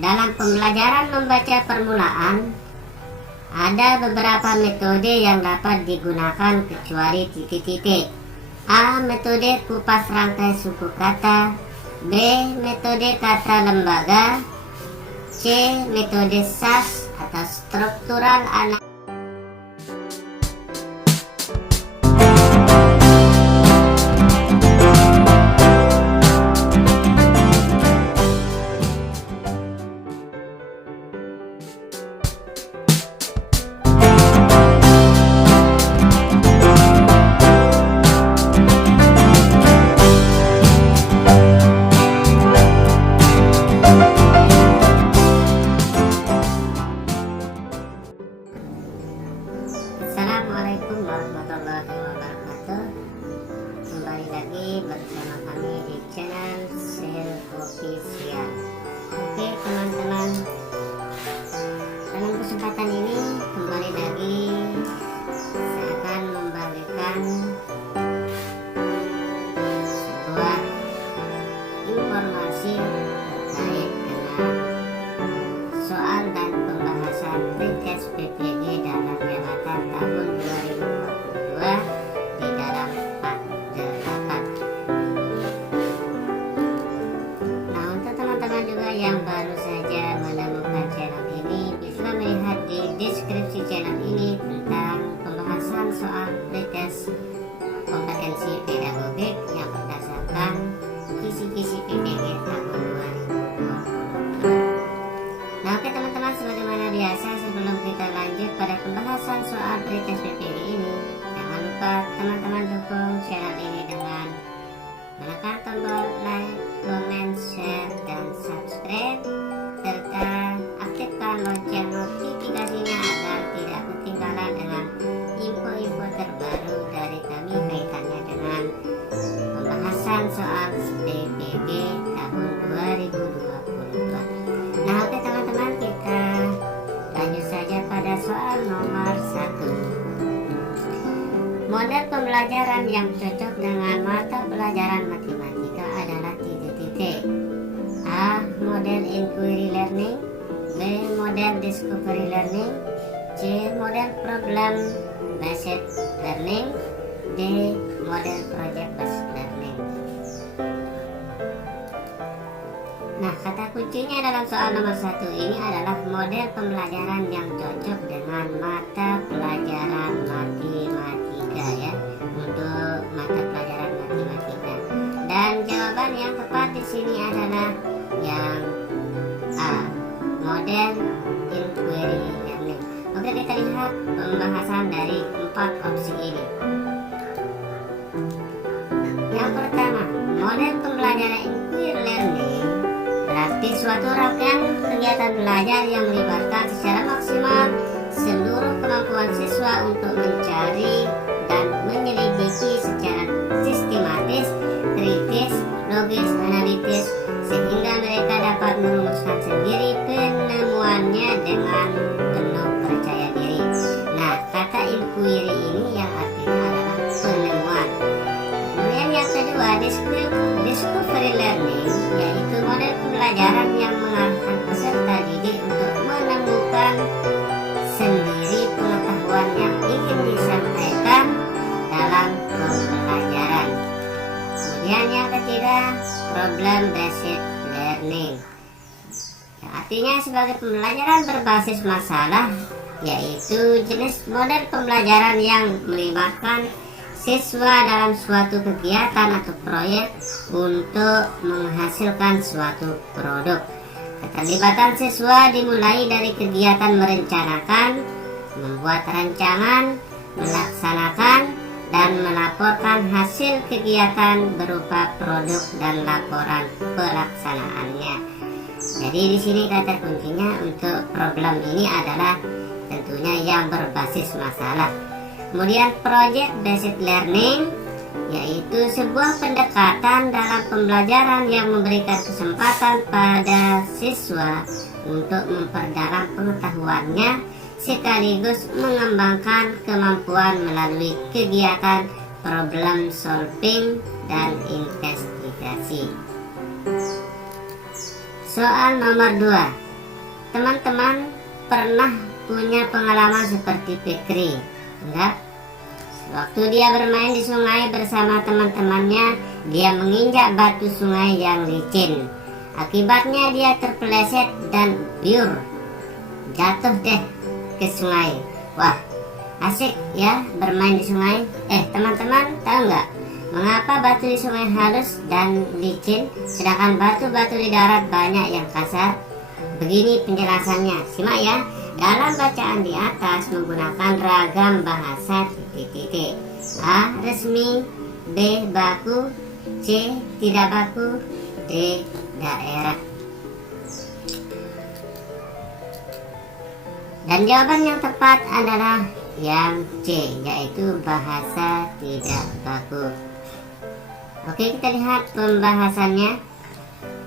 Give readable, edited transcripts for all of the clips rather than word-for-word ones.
Dalam pembelajaran membaca permulaan, ada beberapa metode yang dapat digunakan kecuali titik-titik. A. Metode kupas rangkai suku kata. B. Metode kata lembaga. C. Metode SAS atau struktural analisis. Assalamualaikum warahmatullahi wabarakatuh. Kembali lagi bersama kami di channel Sel Official. Oke teman-teman, dalam kesempatan ini kembali lagi saya akan membagikan sebuah informasi terkait dengan soal dan pembahasan pretest PPG dalam jabatan tahun 2022 di dalam part 8. Nah, untuk teman-teman juga yang baru saja menemukan channel ini, bisa melihat di deskripsi channel ini tentang pembahasan soal pretest kompetensi pedagogik yang berdasarkan kisi-kisi PPG tahun 2022. Nah, oke teman-teman, sebagaimana biasa sebelum kita lanjut pada pembahasan soal pretest PPG ini, jangan lupa teman-teman dukung channel ini dengan menekan tombol like, comment, share, dan subscribe, serta aktifkan lonceng notifikasinya agar tidak ketinggalan dengan info-info terbaru dari kami kaitannya dengan pembahasan soal PPG tahun 2022. Nah, oke teman-teman, kita lanjut saja pada soal nomor 1. Model pembelajaran yang cocok dengan mata pelajaran matematika adalah titik-titik. A. Model inquiry learning. B. Model discovery learning. C. Model problem based learning. D. Model project based learning. Nah, kata kuncinya dalam soal nomor 1 ini adalah model pembelajaran yang cocok dengan mata pelajaran matematika ya, untuk mata pelajaran matematika. Dan jawaban yang tepat di sini adalah yang A, model inquiry learning. Oke, kita lihat pembahasan dari 4 opsi ini. Yang pertama, model pembelajaran inquiry learning berarti suatu rangkaian kegiatan belajar yang melibatkan secara maksimal seluruh kemampuan siswa untuk mencari dan menyelidiki secara sistematis, kritis, logis, analitis, sehingga mereka dapat merumuskan sendiri penemuannya dengan penuh percaya diri. Nah, kata inquiry ini yang artinya adalah penemuan. Kemudian yang kedua, discovery learning, yaitu model pembelajaran yang mengarahkan peserta didik untuk menemukan sendiri pengetahuan yang ingin disampaikan dalam pembelajaran. Kemudian yang ketiga, problem based learning, yang artinya sebagai pembelajaran berbasis masalah, yaitu jenis model pembelajaran yang melibatkan siswa dalam suatu kegiatan atau proyek untuk menghasilkan suatu produk. Keterlibatan siswa dimulai dari kegiatan merencanakan, membuat rancangan, melaksanakan, dan melaporkan hasil kegiatan berupa produk dan laporan pelaksanaannya. Jadi di sini kata kuncinya untuk problem ini adalah tentunya yang berbasis masalah. Kemudian project based learning, yaitu sebuah pendekatan dalam pembelajaran yang memberikan kesempatan pada siswa untuk memperdalam pengetahuannya sekaligus mengembangkan kemampuan melalui kegiatan problem solving dan investigasi. Soal nomor 2. teman-teman pernah punya pengalaman seperti Fikri, enggak? Waktu dia bermain di sungai bersama teman-temannya, dia menginjak batu sungai yang licin. Akibatnya dia terpeleset dan biur, jatuh deh ke sungai. Wah, asik ya bermain di sungai. Teman-teman tahu nggak mengapa batu di sungai halus dan licin, sedangkan batu-batu di darat banyak yang kasar? Begini penjelasannya, simak ya. Dalam bacaan di atas menggunakan ragam bahasa titik-titik. A. Resmi, B. Baku, C. Tidak baku, D. Daerah. Dan jawaban yang tepat adalah yang C, yaitu bahasa tidak baku. Oke, kita lihat pembahasannya.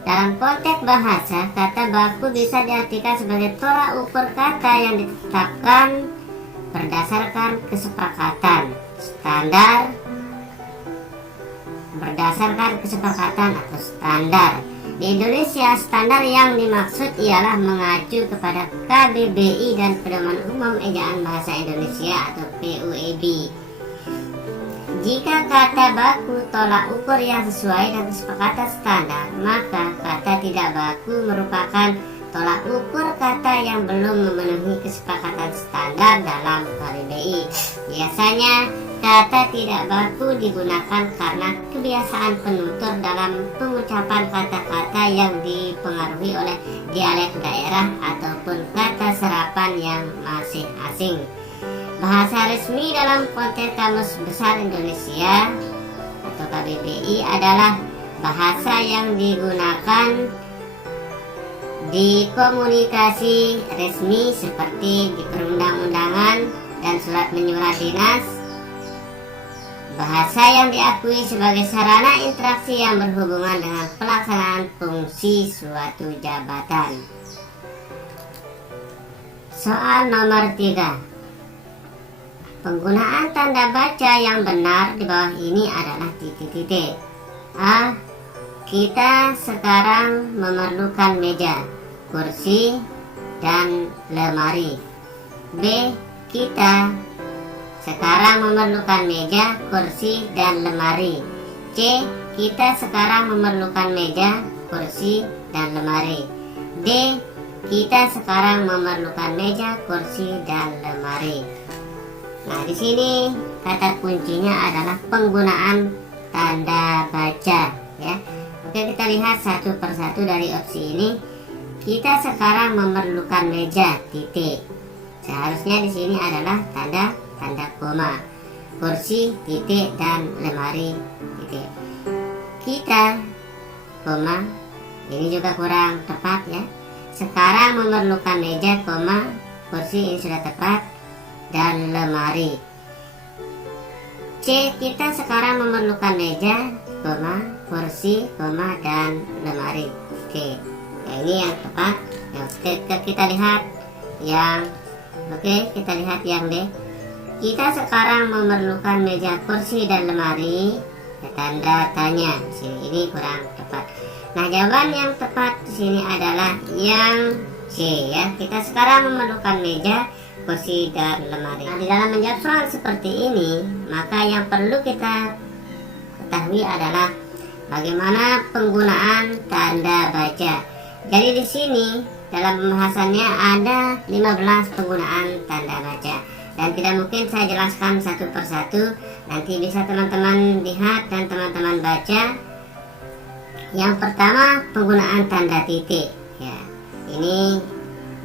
Dalam konteks bahasa, kata baku bisa diartikan sebagai tolak ukur kata yang ditetapkan berdasarkan kesepakatan, standar, berdasarkan kesepakatan atau standar. Di Indonesia, standar yang dimaksud ialah mengacu kepada KBBI dan Pedoman Umum Ejaan Bahasa Indonesia atau PUEB. Jika kata baku tolak ukur yang sesuai dengan kesepakatan standar, maka kata tidak baku merupakan tolak ukur kata yang belum memenuhi kesepakatan standar dalam KBBI. Biasanya kata tidak baku digunakan karena kebiasaan penutur dalam pengucapan kata-kata yang dipengaruhi oleh dialek daerah ataupun kata serapan yang masih asing. Bahasa resmi dalam konteks Kamus Besar Indonesia atau KBBI adalah bahasa yang digunakan di komunikasi resmi seperti di perundang-undangan dan surat menyurat dinas. Bahasa yang diakui sebagai sarana interaksi yang berhubungan dengan pelaksanaan fungsi suatu jabatan. Soal nomor 3. Penggunaan tanda baca yang benar di bawah ini adalah titik-titik. A. Kita sekarang memerlukan meja, kursi, dan lemari. B. Kita sekarang memerlukan meja, kursi, dan lemari. C. Kita sekarang memerlukan meja, kursi, dan lemari. D. Kita sekarang memerlukan meja, kursi, dan lemari. Nah, di sini kata kuncinya adalah penggunaan tanda baca, ya. Oke, kita lihat satu persatu dari opsi ini. Kita sekarang memerlukan meja, titik. Seharusnya di sini adalah tanda koma, kursi, titik, dan lemari, titik. Kita, koma, ini juga kurang tepat ya. Sekarang memerlukan meja, koma, kursi, ini sudah tepat, dan lemari. C. Kita sekarang memerlukan meja, koma, kursi, koma, dan lemari. Oke, nah, ini yang tepat. Kita lihat yang kita lihat yang D. Kita sekarang memerlukan meja, kursi, dan lemari. Tanda tanya. Sini ini kurang tepat. Nah, jawaban yang tepat di sini adalah yang C ya. Kita sekarang memerlukan meja, kursi, dan lemari. Nah, di dalam menjawab soal seperti ini, maka yang perlu kita ketahui adalah bagaimana penggunaan tanda baca. Jadi di sini dalam pembahasannya ada 15 penggunaan tanda baca, dan tidak mungkin saya jelaskan satu persatu. Nanti bisa teman-teman lihat dan teman-teman baca. Yang pertama, penggunaan tanda titik ya. Ini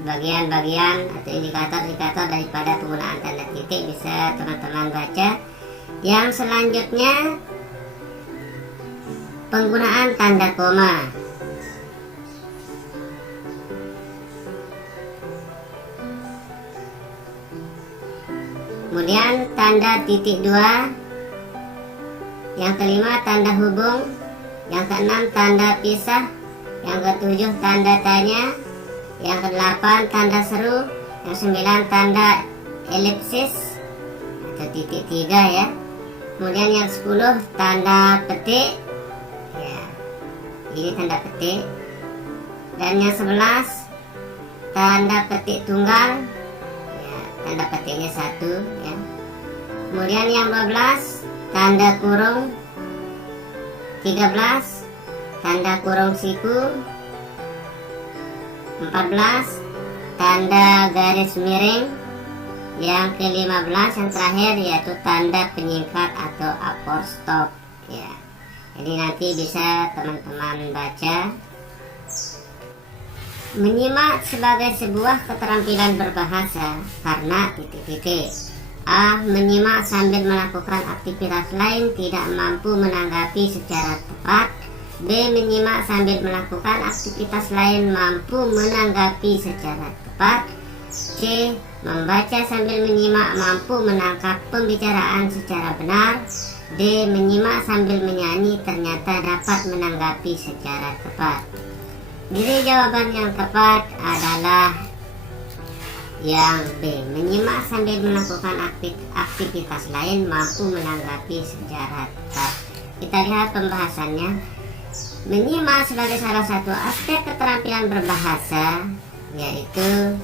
bagian-bagian atau indikator-indikator daripada penggunaan tanda titik bisa teman-teman baca. Yang selanjutnya, penggunaan tanda koma. Kemudian tanda titik dua. Yang kelima, tanda hubung. Yang keenam, tanda pisah. Yang ketujuh, tanda tanya. Yang kedelapan, tanda seru. Yang sembilan, tanda elipsis atau titik tiga ya. Kemudian yang 10, tanda petik ya, ini tanda petik. Dan yang 11, tanda petik tunggal, ya, tanda petiknya 1 ya. Kemudian yang 12 tanda kurung, 13 tanda kurung siku, 14 tanda garis miring, yang ke-15 yang terakhir yaitu tanda penyingkat atau apostrop ya. Jadi nanti bisa teman-teman baca. Menyimak sebagai sebuah keterampilan berbahasa karena titik-titik. A. Menyimak sambil melakukan aktivitas lain tidak mampu menanggapi secara tepat. B. Menyimak sambil melakukan aktivitas lain mampu menanggapi secara tepat. C. Membaca sambil menyimak mampu menangkap pembicaraan secara benar. D. Menyimak sambil menyanyi ternyata dapat menanggapi secara tepat. Jadi jawaban yang tepat adalah yang B. Menyimak sambil melakukan aktivitas lain mampu menanggapi secara tepat. Kita lihat pembahasannya. Menyimak sebagai salah satu aspek keterampilan berbahasa, yaitu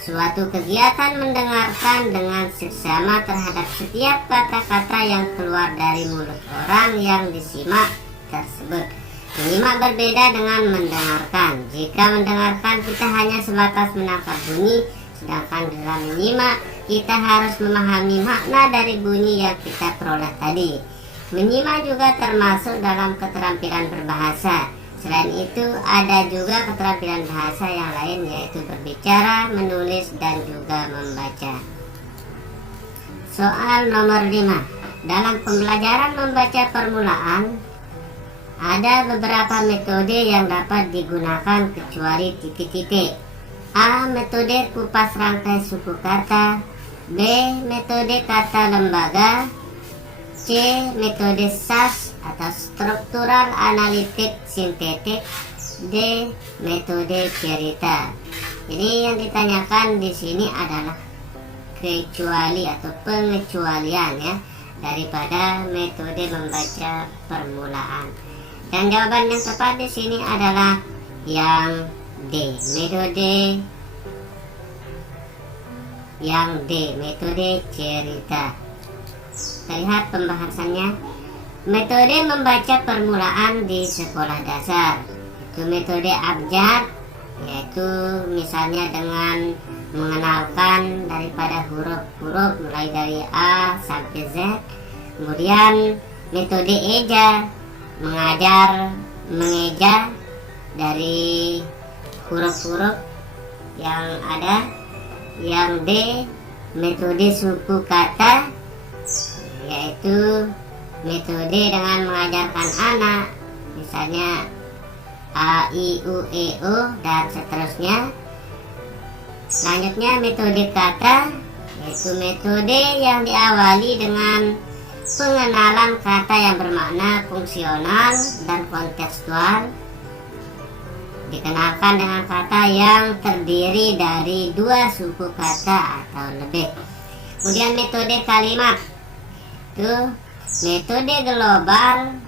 suatu kegiatan mendengarkan dengan seksama terhadap setiap kata-kata yang keluar dari mulut orang yang disimak tersebut. Menyimak berbeda dengan mendengarkan. Jika mendengarkan kita hanya sebatas menangkap bunyi, sedangkan dalam menyimak kita harus memahami makna dari bunyi yang kita peroleh tadi. Menyimak juga termasuk dalam keterampilan berbahasa. Selain itu ada juga keterampilan bahasa yang lain, yaitu berbicara, menulis, dan juga membaca. Soal nomor 5. Dalam pembelajaran membaca permulaan, ada beberapa metode yang dapat digunakan kecuali titik-titik. A. Metode kupas rangkai suku kata. B. Metode kata lembaga. C. Metode SAS atau struktural analitik sintetik. D. Metode cerita. Jadi yang ditanyakan di sini adalah kecuali atau pengecualian ya daripada metode membaca permulaan. Dan jawaban yang tepat di sini adalah yang D. Metode yang D. Metode cerita. Kita lihat pembahasannya. Metode membaca permulaan di sekolah dasar itu metode abjad, yaitu misalnya dengan mengenalkan daripada huruf-huruf mulai dari A sampai Z. Kemudian metode eja, mengeja dari huruf-huruf yang ada. Yang D. Metode suku kata, yaitu metode dengan mengajarkan anak misalnya A, I, U, E, O dan seterusnya. Selanjutnya metode kata, yaitu metode yang diawali dengan pengenalan kata yang bermakna fungsional dan kontekstual. Dikenalkan dengan kata yang terdiri dari 2 suku kata atau lebih. Kemudian metode kalimat, itu metode global,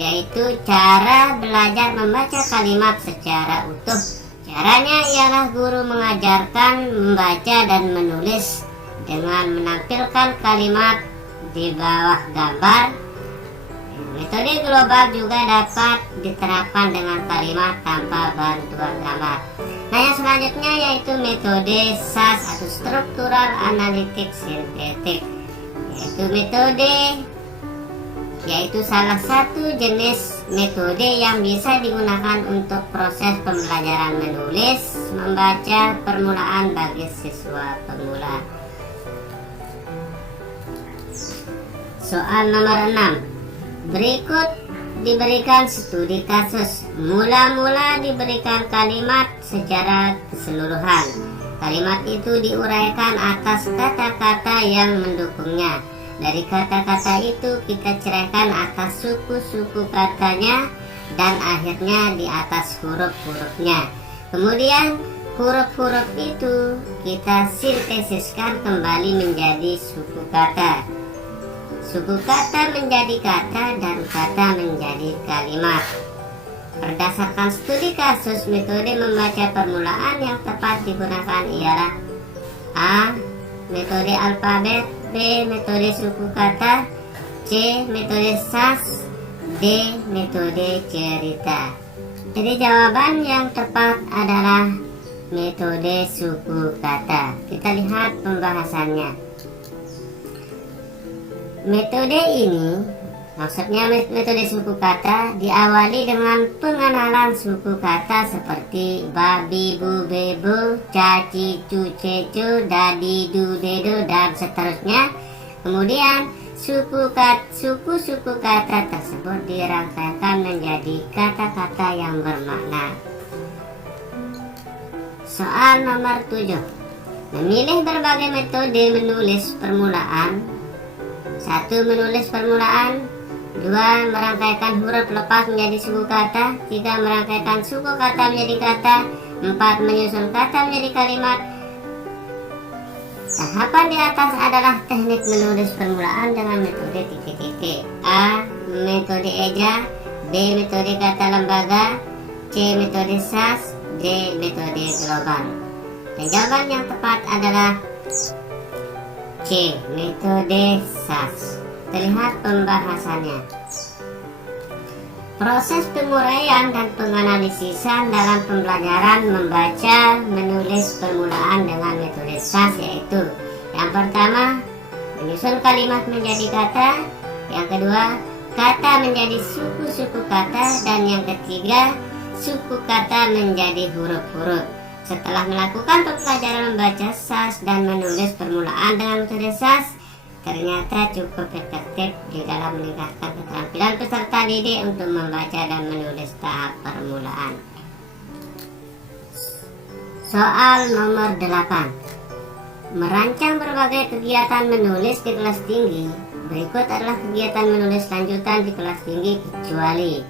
yaitu cara belajar membaca kalimat secara utuh. Caranya ialah guru mengajarkan membaca dan menulis dengan menampilkan kalimat di bawah gambar. Metode global juga dapat diterapkan dengan kalimat tanpa bantuan gambar. Nah, yang selanjutnya yaitu metode SAS atau struktural analitik sintetik, yaitu salah satu jenis metode yang bisa digunakan untuk proses pembelajaran menulis, membaca permulaan bagi siswa pemula. Soal nomor 6. Berikut diberikan studi kasus. Mula-mula diberikan kalimat secara keseluruhan. Kalimat itu diuraikan atas kata-kata yang mendukungnya. Dari kata-kata itu kita ceraikan atas suku-suku katanya dan akhirnya di atas huruf-hurufnya. Kemudian huruf-huruf itu kita sintesiskan kembali menjadi suku kata. Suku kata menjadi kata dan kata menjadi kalimat. Berdasarkan studi kasus, metode membaca permulaan yang tepat digunakan ialah A. Metode alfabet, B. Metode suku kata, C. Metode SAS, D. Metode cerita. Jadi jawaban yang tepat adalah metode suku kata. Kita lihat pembahasannya. Metode ini, maksudnya metode suku kata, diawali dengan pengenalan suku kata seperti babi, bu, bebu, caci, cu, cecu, dadi, du, dedo, dan seterusnya. Kemudian suku-suku kata tersebut dirangkaikan menjadi kata-kata yang bermakna. Soal nomor 7. Memilih berbagai metode menulis permulaan. 1. Menulis permulaan. 2. Merangkaikan huruf lepas menjadi suku kata. 3. Merangkaikan suku kata menjadi kata. 4. Menyusun kata menjadi kalimat. Tahapan di atas adalah teknik menulis permulaan dengan metode titik-titik. A. Metode eja. B. Metode kata lembaga. C. Metode SAS. D. Metode global. Dan jawaban yang tepat adalah C. Metode SAS. Terlihat pembahasannya. Proses penguraian dan penganalisisan dalam pembelajaran membaca menulis permulaan dengan metode SAS yaitu: yang pertama, menyusun kalimat menjadi kata. Yang kedua, kata menjadi suku-suku kata. Dan yang ketiga, suku kata menjadi huruf-huruf. Setelah melakukan pembelajaran membaca SAS dan menulis permulaan dengan metode SAS, ternyata cukup efektif di dalam meningkatkan keterampilan peserta didik untuk membaca dan menulis tahap permulaan. Soal nomor 8. Merancang berbagai kegiatan menulis di kelas tinggi. Berikut adalah kegiatan menulis lanjutan di kelas tinggi kecuali: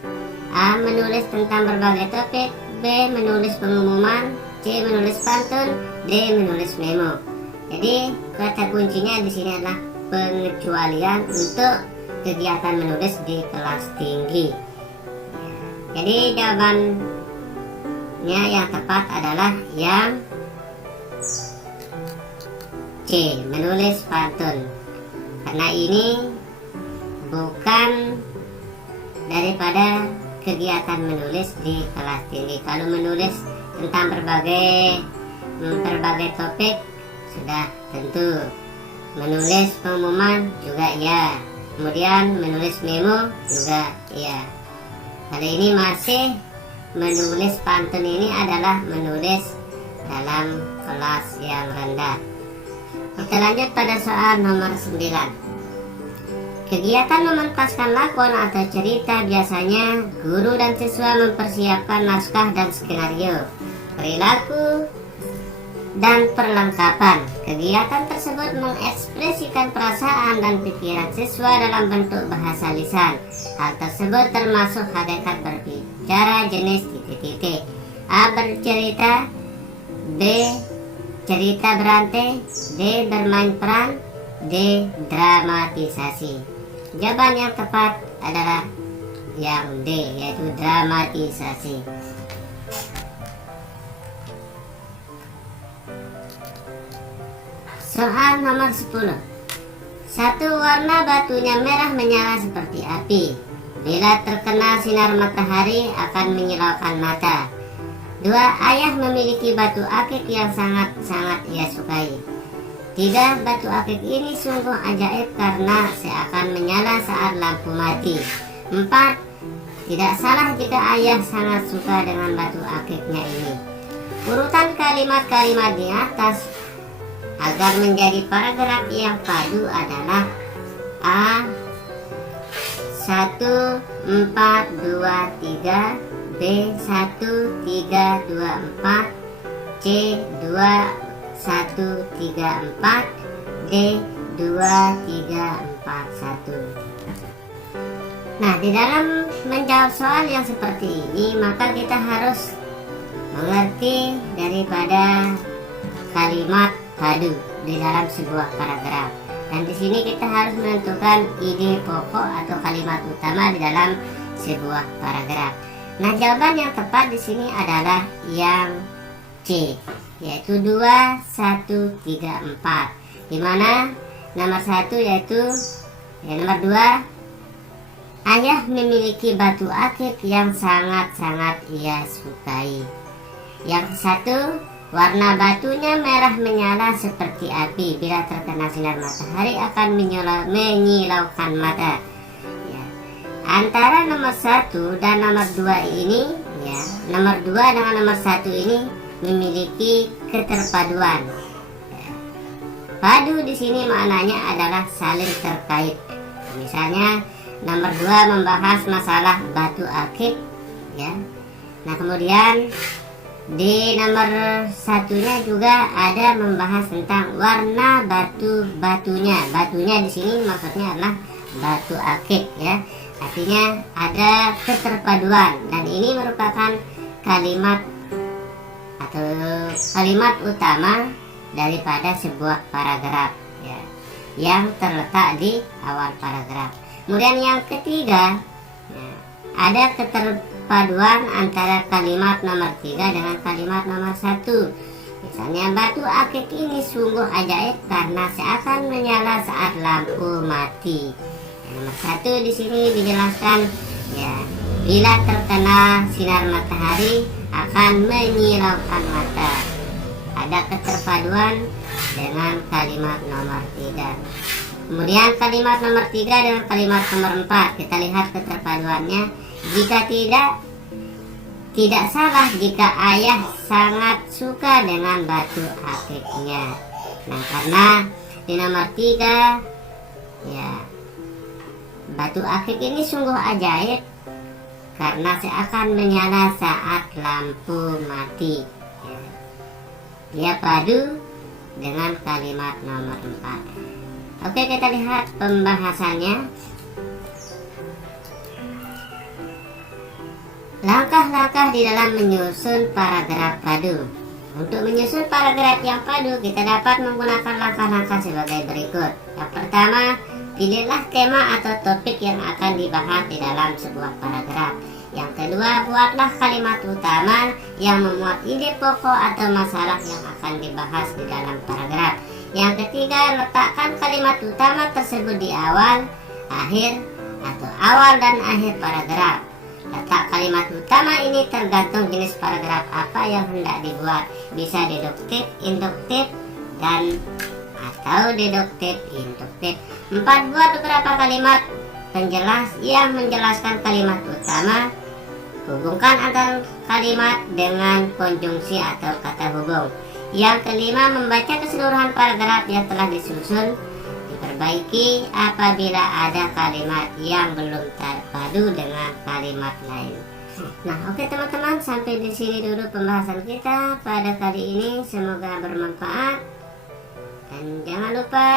A. Menulis tentang berbagai topik. B. Menulis pengumuman. C. Menulis pantun. D. Menulis memo. Jadi kata kuncinya di sini adalah pengecualian untuk kegiatan menulis di kelas tinggi. Jadi jawabannya yang tepat adalah yang C. Menulis pantun. Karena ini bukan daripada kegiatan menulis di kelas tinggi. Kalau menulis tentang berbagai topik sudah tentu. Menulis pengumuman juga ya. Kemudian menulis memo juga ya. Kali ini masih menulis pantun, ini adalah menulis dalam kelas yang rendah. Kita lanjut pada soal nomor 9. Kegiatan mementaskan lakon atau cerita biasanya guru dan siswa mempersiapkan naskah dan skenario, perilaku, dan perlengkapan. Kegiatan tersebut mengekspresikan perasaan dan pikiran siswa dalam bentuk bahasa lisan. Hal tersebut termasuk hakikat berbicara jenis titik-titik. A. Bercerita. B. Cerita berantai. D. Bermain peran. D. Dramatisasi. Jawaban yang tepat adalah yang D, yaitu dramatisasi. Soal nomor 10. 1. Warna batunya merah menyala seperti api. Bila terkena sinar matahari akan menyilaukan mata. 2. Ayah memiliki batu akik yang sangat-sangat ia sukai. 3. Batu akik ini sungguh ajaib karena seakan menyala saat lampu mati. 4. Tidak salah jika ayah sangat suka dengan batu akiknya ini. Urutan kalimat-kalimat di atas agar menjadi paragraf yang padu adalah: A. 1, 4, 2, 3. B. 1, 3, 2, 4. C. 2, 1, 3, 4. D. 2, 3, 4, 1. Nah, di dalam menjawab soal yang seperti ini, maka kita harus mengerti daripada kalimat padu di dalam sebuah paragraf. Dan di sini kita harus menentukan ide pokok atau kalimat utama di dalam sebuah paragraf. Nah, jawaban yang tepat di sini adalah yang C, yaitu 2, 1, 3, 4. Dimana nomor 1 yaitu nomor 2, ayah memiliki batu akik yang sangat-sangat ia sukai. Yang satu, warna batunya merah menyala seperti api. Bila terkena sinar matahari akan menyilaukan mata. Ya. Antara nomor 1 dan nomor 2 ini, ya, nomor 2 dengan nomor 1 ini memiliki keterpaduan. Ya. Padu di sini maknanya adalah saling terkait. Misalnya nomor 2 membahas masalah batu akik, ya. Nah, kemudian di nomor 1-nya juga ada membahas tentang warna batunya. Batunya di sini maksudnya adalah batu akik, ya. Artinya ada keterpaduan, dan ini merupakan kalimat atau kalimat utama daripada sebuah paragraf, ya, yang terletak di awal paragraf. Kemudian yang ketiga, ya, ada keterpaduan antara kalimat nomor 3 dengan kalimat nomor 1. Misalnya, batu akik ini sungguh ajaib karena seakan menyala saat lampu mati. Nomor 1 di sini dijelaskan, ya, bila terkena sinar matahari akan menyilaukan mata. Ada keterpaduan dengan kalimat nomor 3. Kemudian kalimat nomor 3 dengan kalimat nomor 4, kita lihat keterpaduannya. Jika tidak salah jika ayah sangat suka dengan batu akiknya. Nah, karena di nomor 3, ya, batu akik ini sungguh ajaib karena seakan menyala saat lampu mati. Ya. Dia padu dengan kalimat nomor 4. Oke, kita lihat pembahasannya. Langkah-langkah di dalam menyusun paragraf padu. Untuk menyusun paragraf yang padu, kita dapat menggunakan langkah-langkah sebagai berikut. Yang pertama, pilihlah tema atau topik yang akan dibahas di dalam sebuah paragraf. Yang kedua, buatlah kalimat utama yang memuat ide pokok atau masalah yang akan dibahas di dalam paragraf. Yang ketiga, letakkan kalimat utama tersebut di awal, akhir, atau awal dan akhir paragraf. Letak kalimat utama ini tergantung jenis paragraf apa yang hendak dibuat. Bisa deduktif, induktif, dan atau deduktif, induktif. 4. Buat beberapa kalimat penjelas yang menjelaskan kalimat utama. Hubungkan antara kalimat dengan konjungsi atau kata hubung. Yang kelima, membaca keseluruhan paragraf yang telah disusun. Diperbaiki apabila ada kalimat yang belum terpadu dengan kalimat lain. Nah, oke teman-teman, sampai di sini dulu pembahasan kita pada kali ini. Semoga bermanfaat. Dan jangan lupa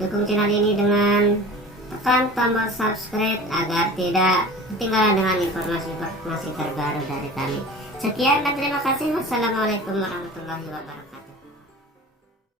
dukung channel ini dengan tekan tombol subscribe agar tidak ketinggalan dengan informasi-informasi terbaru dari kami. Sekian dan terima kasih. Wassalamualaikum warahmatullahi wabarakatuh.